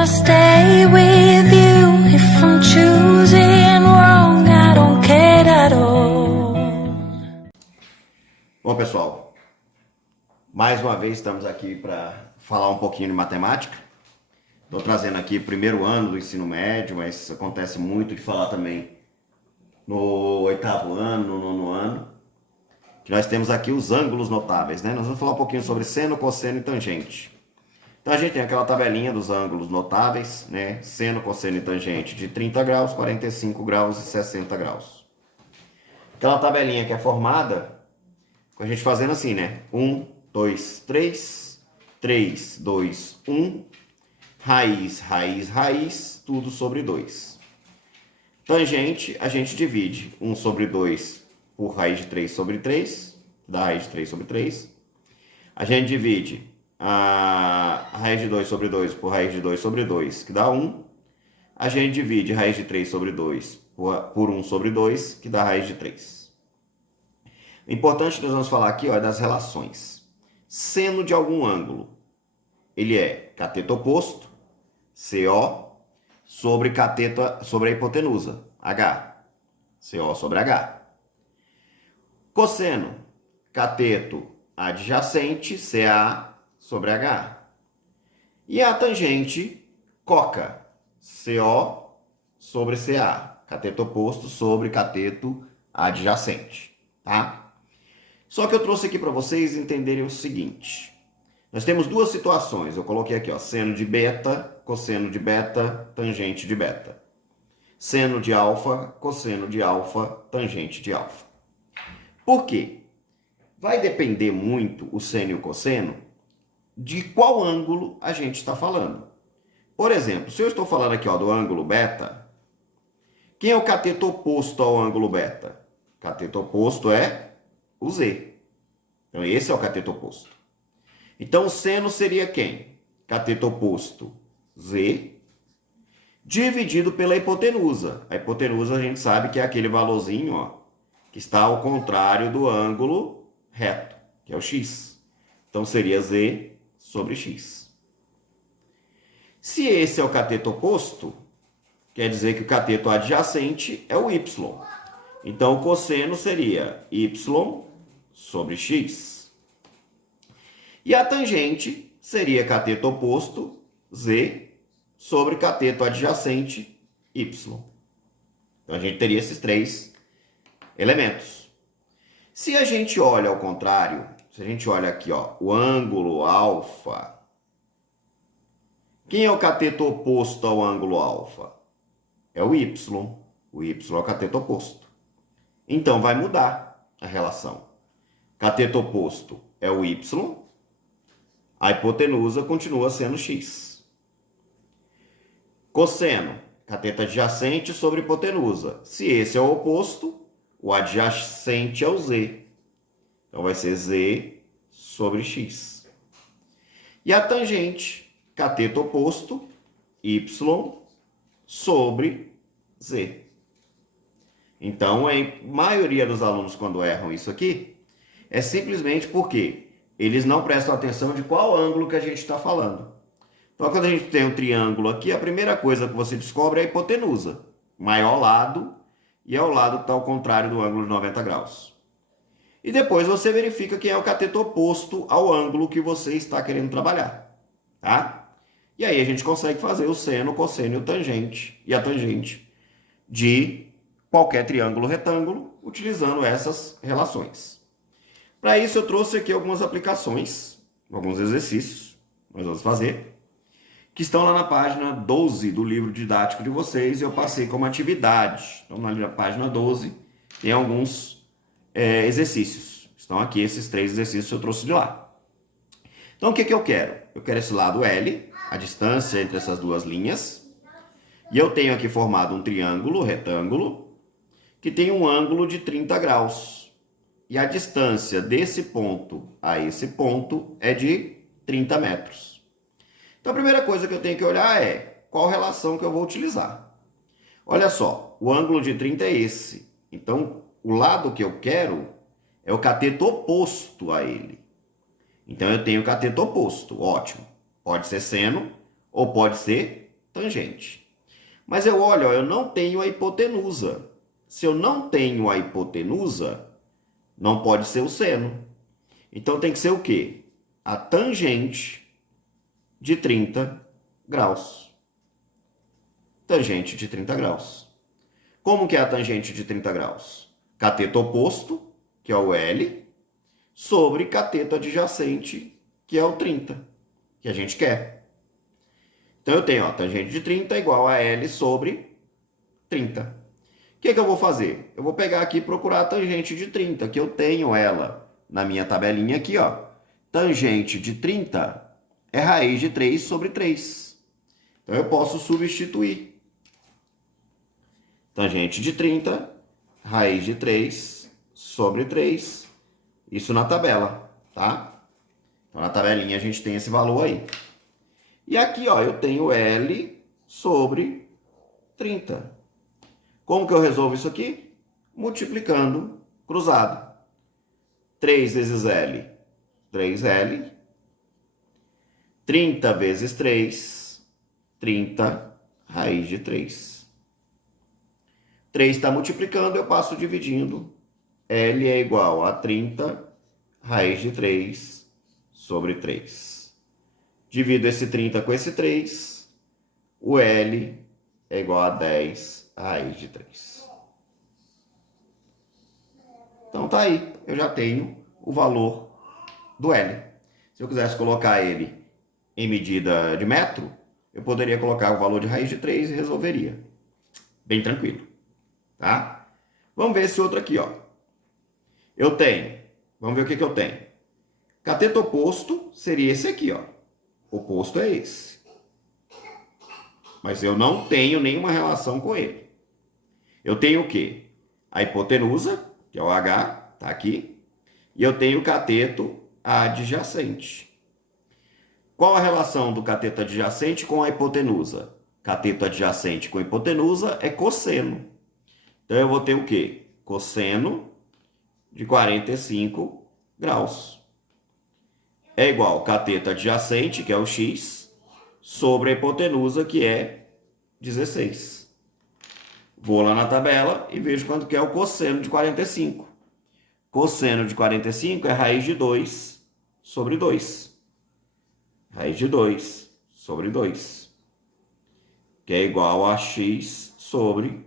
I stay with you. If I'm choosing wrong, I don't care at all. Bom, pessoal, mais uma vez estamos aqui para falar um pouquinho de matemática. Estou trazendo aqui o primeiro ano do ensino médio, mas acontece muito de falar também no oitavo ano, no nono ano, que nós temos aqui os ângulos notáveis, né? Nós vamos falar um pouquinho sobre seno, cosseno e tangente. Então a gente tem aquela tabelinha dos ângulos notáveis, né? Seno, cosseno e tangente de 30 graus, 45 graus e 60 graus. Aquela tabelinha que é formada com a gente fazendo assim, né? 1, 2, 3, 3, 2, 1, raiz, raiz, raiz, tudo sobre 2. Tangente, a gente divide 1 sobre 2 por raiz de 3 sobre 3, que dá raiz de 3 sobre 3. A gente divide a raiz de 2 sobre 2 por raiz de 2 sobre 2, que dá 1. A gente divide raiz de 3 sobre 2 por 1 sobre 2, que dá raiz de 3. O importante nós vamos falar aqui é das relações. Seno de algum ângulo, ele é cateto oposto, CO, sobre a hipotenusa, H. CO sobre H. Cosseno, cateto adjacente, CA, sobre H. E a tangente, coca, CO sobre CA. Cateto oposto sobre cateto adjacente, tá? Só que eu trouxe aqui para vocês entenderem o seguinte. Nós temos duas situações. Eu coloquei aqui, ó, seno de beta, cosseno de beta, tangente de beta. Seno de alfa, cosseno de alfa, tangente de alfa. Por quê? Vai depender muito o seno e o cosseno de qual ângulo a gente está falando. Por exemplo, se eu estou falando aqui, ó, do ângulo beta, quem é o cateto oposto ao ângulo beta? O cateto oposto é o Z. Então, esse é o cateto oposto. Então, o seno seria quem? Cateto oposto Z, dividido pela hipotenusa. A hipotenusa a gente sabe que é aquele valorzinho, ó, que está ao contrário do ângulo reto, que é o x. Então, seria Z sobre x. Se esse é o cateto oposto, quer dizer que o cateto adjacente é o y. Então, o cosseno seria y sobre x. E a tangente seria cateto oposto, Z, sobre cateto adjacente, Y. Então, a gente teria esses três elementos. Se a gente olha ao contrário, se a gente olha aqui, ó, o ângulo alfa, quem é o cateto oposto ao ângulo alfa? É o Y. O Y é o cateto oposto. Então, vai mudar a relação. Cateto oposto é o Y, a hipotenusa continua sendo x. Cosseno, cateto adjacente sobre hipotenusa. Se esse é o oposto, o adjacente é o z. Então, vai ser z sobre x. E a tangente, cateto oposto, y sobre z. Então, a maioria dos alunos, quando erram isso aqui, é simplesmente porque eles não prestam atenção de qual ângulo que a gente está falando. Então, quando a gente tem um triângulo aqui, a primeira coisa que você descobre é a hipotenusa. Maior lado, e é o lado que está ao contrário do ângulo de 90 graus. E depois você verifica quem é o cateto oposto ao ângulo que você está querendo trabalhar. Tá? E aí a gente consegue fazer o seno, o cosseno e a tangente de qualquer triângulo retângulo, utilizando essas relações. Para isso, eu trouxe aqui algumas aplicações, alguns exercícios que nós vamos fazer, que estão lá na página 12 do livro didático de vocês, e eu passei como atividade. Então, na página 12, tem alguns exercícios. Estão aqui esses 3 exercícios que eu trouxe de lá. Então, o que eu quero? Eu quero esse lado L, a distância entre essas duas linhas, e eu tenho aqui formado um triângulo, retângulo, que tem um ângulo de 30 graus. E a distância desse ponto a esse ponto é de 30 metros. Então, a primeira coisa que eu tenho que olhar é qual relação que eu vou utilizar. Olha só, o ângulo de 30 é esse. Então, o lado que eu quero é o cateto oposto a ele. Então, eu tenho o cateto oposto. Ótimo. Pode ser seno ou pode ser tangente. Mas eu olho, ó, eu não tenho a hipotenusa. Se eu não tenho a hipotenusa, não pode ser o seno. Então tem que ser o quê? A tangente de 30 graus. Tangente de 30 graus. Como que é a tangente de 30 graus? Cateto oposto, que é o L, sobre cateto adjacente, que é o 30, que a gente quer. Então eu tenho, ó, tangente de 30 igual a L sobre 30. O que eu vou fazer? Eu vou pegar aqui e procurar a tangente de 30, que eu tenho ela na minha tabelinha aqui, ó. Tangente de 30 é raiz de 3 sobre 3. Então eu posso substituir. Tangente de 30, raiz de 3 sobre 3. Isso na tabela, tá? Então na tabelinha a gente tem esse valor aí. E aqui, ó, eu tenho L sobre 30. Como que eu resolvo isso aqui? Multiplicando cruzado. 3 vezes L, 3L. 30 vezes 3, 30, raiz de 3. 3 está multiplicando, eu passo dividindo. L é igual a 30, raiz de 3 sobre 3. Divido esse 30 com esse 3. O L é igual a 10, raiz de 3. Então tá aí, eu já tenho o valor do L. Se eu quisesse colocar ele em medida de metro, eu poderia colocar o valor de raiz de 3 e resolveria. Bem tranquilo, tá? Vamos ver esse outro aqui, ó. Eu tenho, vamos ver o que eu tenho. Cateto oposto seria esse aqui, ó. Oposto é esse. Mas eu não tenho nenhuma relação com ele. Eu tenho o quê? A hipotenusa, que é o H, tá aqui. E eu tenho o cateto adjacente. Qual a relação do cateto adjacente com a hipotenusa? Cateto adjacente com hipotenusa é cosseno. Então eu vou ter o quê? Cosseno de 45 graus. É igual ao cateto adjacente, que é o x, sobre a hipotenusa, que é 16. Vou lá na tabela e vejo quanto que é o cosseno de 45. Cosseno de 45 é raiz de 2 sobre 2. Raiz de 2 sobre 2. Que é igual a x sobre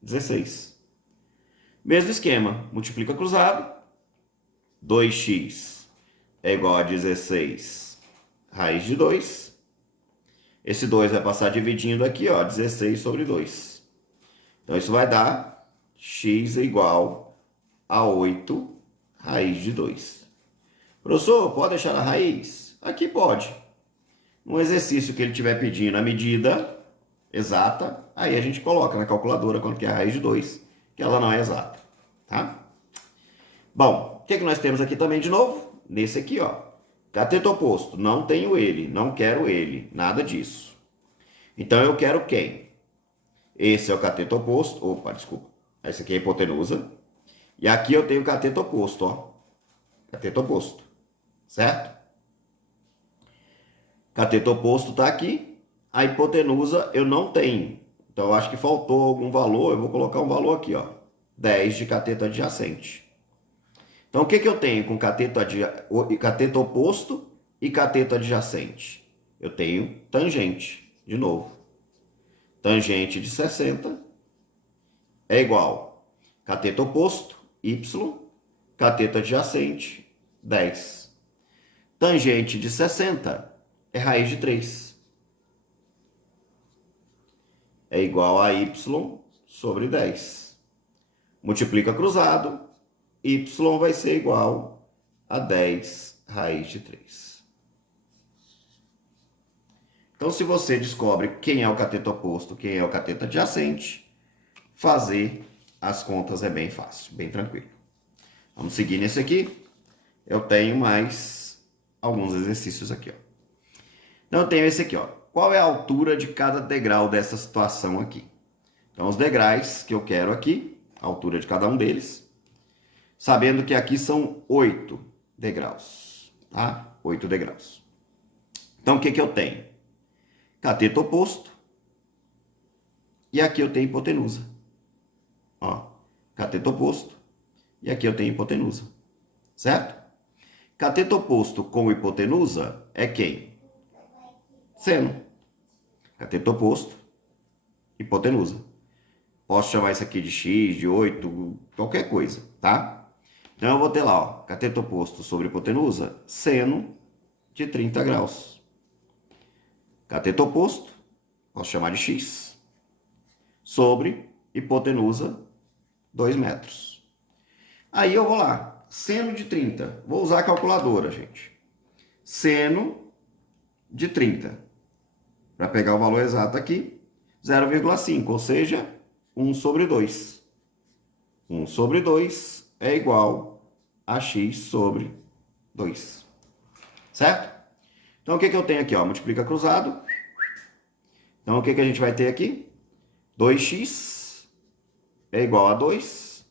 16. Mesmo esquema. Multiplica cruzado. 2x é igual a 16 raiz de 2. Esse 2 vai passar dividindo aqui, ó, 16 sobre 2. Então, isso vai dar x é igual a 8 raiz de 2. Professor, pode deixar a raiz? Aqui pode. No exercício que ele estiver pedindo a medida exata, aí a gente coloca na calculadora quanto que é a raiz de 2, que ela não é exata, tá? Bom, o que nós temos aqui também de novo? Nesse aqui, ó. Cateto oposto, não tenho ele, não quero ele, nada disso. Então, eu quero quem? Esse é o cateto oposto. Opa, desculpa. Esse aqui é a hipotenusa. E aqui eu tenho o cateto oposto, ó. Cateto oposto. Certo? Cateto oposto está aqui. A hipotenusa eu não tenho. Então, eu acho que faltou algum valor. Eu vou colocar um valor aqui, ó. 10 de cateto adjacente. Então, o que eu tenho com cateto oposto e cateto adjacente? Eu tenho tangente, de novo. Tangente de 60 é igual cateto oposto, y, cateto adjacente, 10. Tangente de 60 é raiz de 3. É igual a y sobre 10. Multiplica cruzado, y vai ser igual a 10 raiz de 3. Então, se você descobre quem é o cateto oposto, quem é o cateto adjacente, fazer as contas é bem fácil, bem tranquilo. Vamos seguir nesse aqui. Eu tenho mais alguns exercícios aqui, ó. Então, eu tenho esse aqui, ó. Qual é a altura de cada degrau dessa situação aqui? Então, os degraus que eu quero aqui, a altura de cada um deles, sabendo que aqui são 8 degraus, tá? 8 degraus. Então, o que eu tenho? Cateto oposto, E aqui eu tenho hipotenusa. Ó, cateto oposto. E aqui eu tenho hipotenusa. Certo? Cateto oposto com hipotenusa é quem? Seno. Cateto oposto, hipotenusa. Posso chamar isso aqui de x, de 8, qualquer coisa, tá? Então eu vou ter lá, ó, cateto oposto sobre hipotenusa, seno de 30 graus. Cateto oposto, posso chamar de x, sobre hipotenusa, 2 metros. Aí eu vou lá, seno de 30. Vou usar a calculadora, gente. Seno de 30. Para pegar o valor exato aqui, 0,5, ou seja, 1 sobre 2. 1 sobre 2 é igual a x sobre 2. Certo? Então, o que eu tenho aqui? Ó? Multiplica cruzado. Então, o que a gente vai ter aqui? 2x é igual a 2.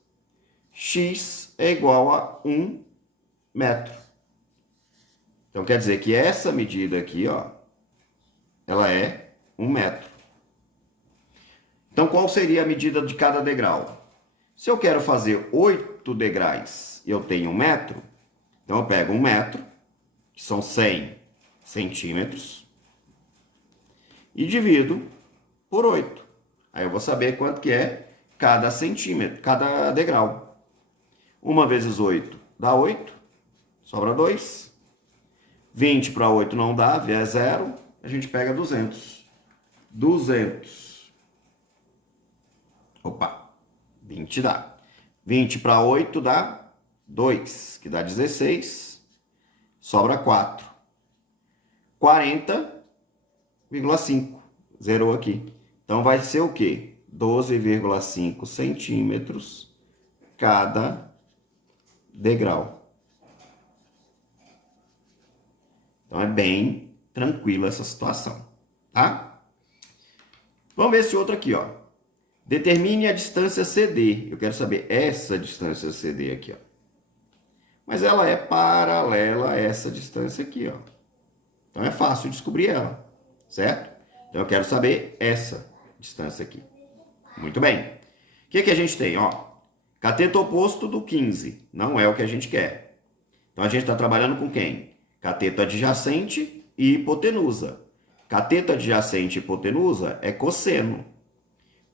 X é igual a 1 metro. Então, quer dizer que essa medida aqui, ó, ela é 1 metro. Então, qual seria a medida de cada degrau? Se eu quero fazer 8 degraus e eu tenho 1 metro, então eu pego 1 metro, que são 100 centímetros, e divido por 8. Aí eu vou saber quanto que é cada centímetro, cada degrau. 1 vezes 8 dá 8, sobra 2. 20 para 8 não dá, é 0, a gente pega 200. 200. Opa, 20 dá. 20 para 8 dá 2, que dá 16. Sobra 4. 40,5. Zerou aqui. Então vai ser o quê? 12,5 centímetros cada degrau. Então é bem tranquila essa situação, tá? Vamos ver esse outro aqui, ó. Determine a distância CD. Eu quero saber essa distância CD aqui, ó. Mas ela é paralela a essa distância aqui, ó. Então é fácil descobrir ela, certo? Então eu quero saber essa distância aqui. Muito bem. O que a gente tem, ó? Cateto oposto do 15. Não é o que a gente quer. Então a gente está trabalhando com quem? Cateto adjacente e hipotenusa. Cateto adjacente e hipotenusa é cosseno.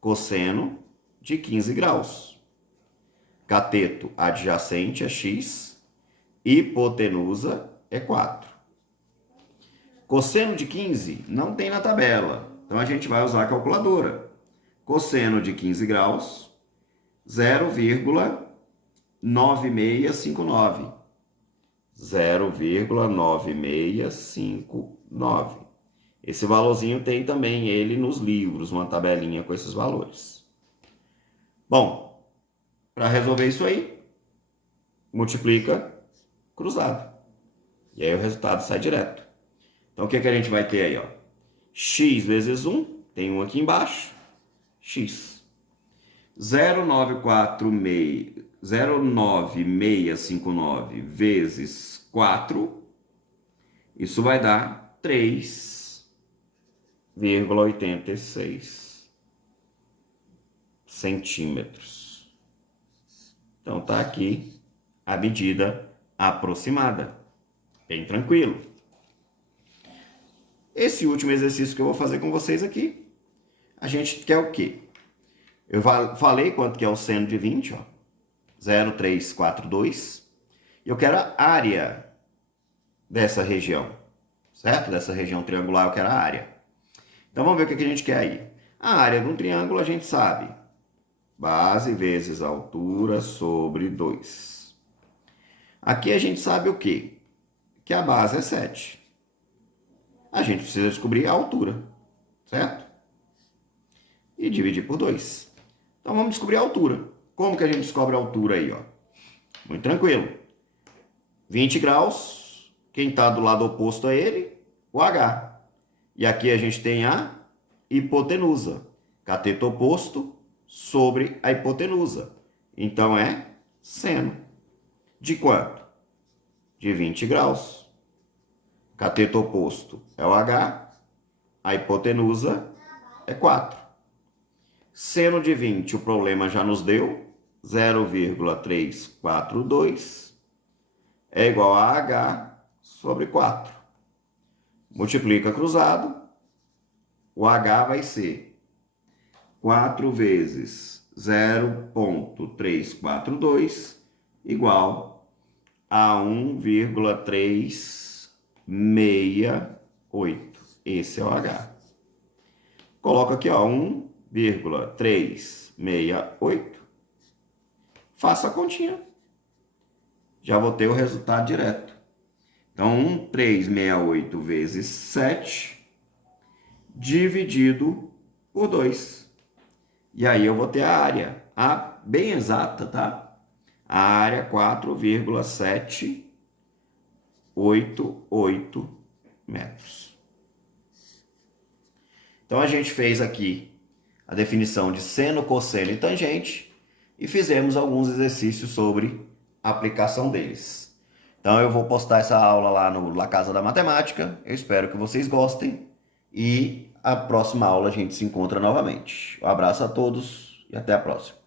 Cosseno de 15 graus. Cateto adjacente é x, hipotenusa é 4. Cosseno de 15 não tem na tabela, então a gente vai usar a calculadora. Cosseno de 15 graus, 0,9659. 0,9659. Esse valorzinho tem também ele nos livros, uma tabelinha com esses valores. Bom, para resolver isso aí, multiplica cruzado. E aí o resultado sai direto. Então o que a gente vai ter aí, ó? X vezes 1, tem 1 aqui embaixo, x. 09659 vezes 4, isso vai dar 3,86 centímetros. Então tá aqui a medida aproximada. Bem tranquilo. Esse último exercício que eu vou fazer com vocês aqui, a gente quer o quê? Eu falei quanto que é o seno de 20, ó. 0,342. E eu quero a área dessa região, certo? Dessa região triangular eu quero a área. Então vamos ver o que a gente quer aí. A área de um triângulo a gente sabe. Base vezes altura sobre 2. Aqui a gente sabe o quê? Que a base é 7. A gente precisa descobrir a altura, certo? E dividir por 2. Então vamos descobrir a altura. Como que a gente descobre a altura aí, ó? Muito tranquilo. 20 graus, quem está do lado oposto a ele, o H. E aqui a gente tem a hipotenusa. Cateto oposto sobre a hipotenusa. Então é seno. De quanto? De 20 graus. Cateto oposto é o H. A hipotenusa é 4. Seno de 20, o problema já nos deu. 0,342 é igual a H sobre 4. Multiplica cruzado. O H vai ser 4 vezes 0,342 igual a 1,368. Esse é o H. Coloco aqui, ó, 1,368. Faço a continha. Já vou ter o resultado direto. Então, 1,368 vezes 7 dividido por 2. E aí eu vou ter a área, bem exata, tá? A área 4,788 metros. Então a gente fez aqui a definição de seno, cosseno e tangente e fizemos alguns exercícios sobre a aplicação deles. Então eu vou postar essa aula lá no La Casa da Matemática. Eu espero que vocês gostem e a próxima aula a gente se encontra novamente. Um abraço a todos e até a próxima.